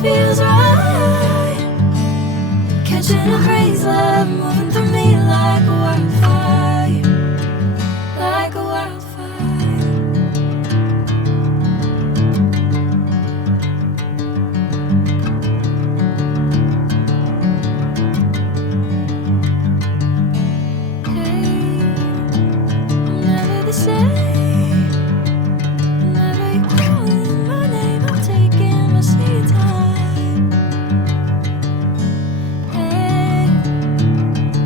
feels right. Catching a breeze, love moving through me like a wildfire, like a wildfire. Hey, I'm never the same. Whenever you're calling my name, I'm taking my sweet time. Hey,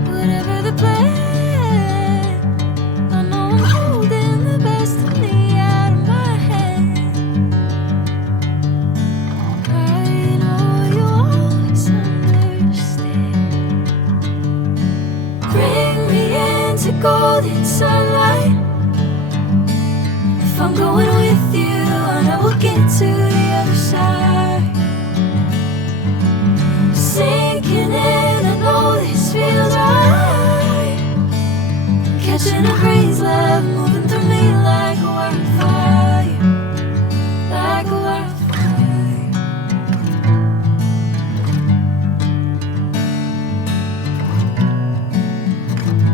whatever the plan, I know I'm holding the best of me out of my hand. I know you always understand. Bring me into golden sunlight. If I'm going with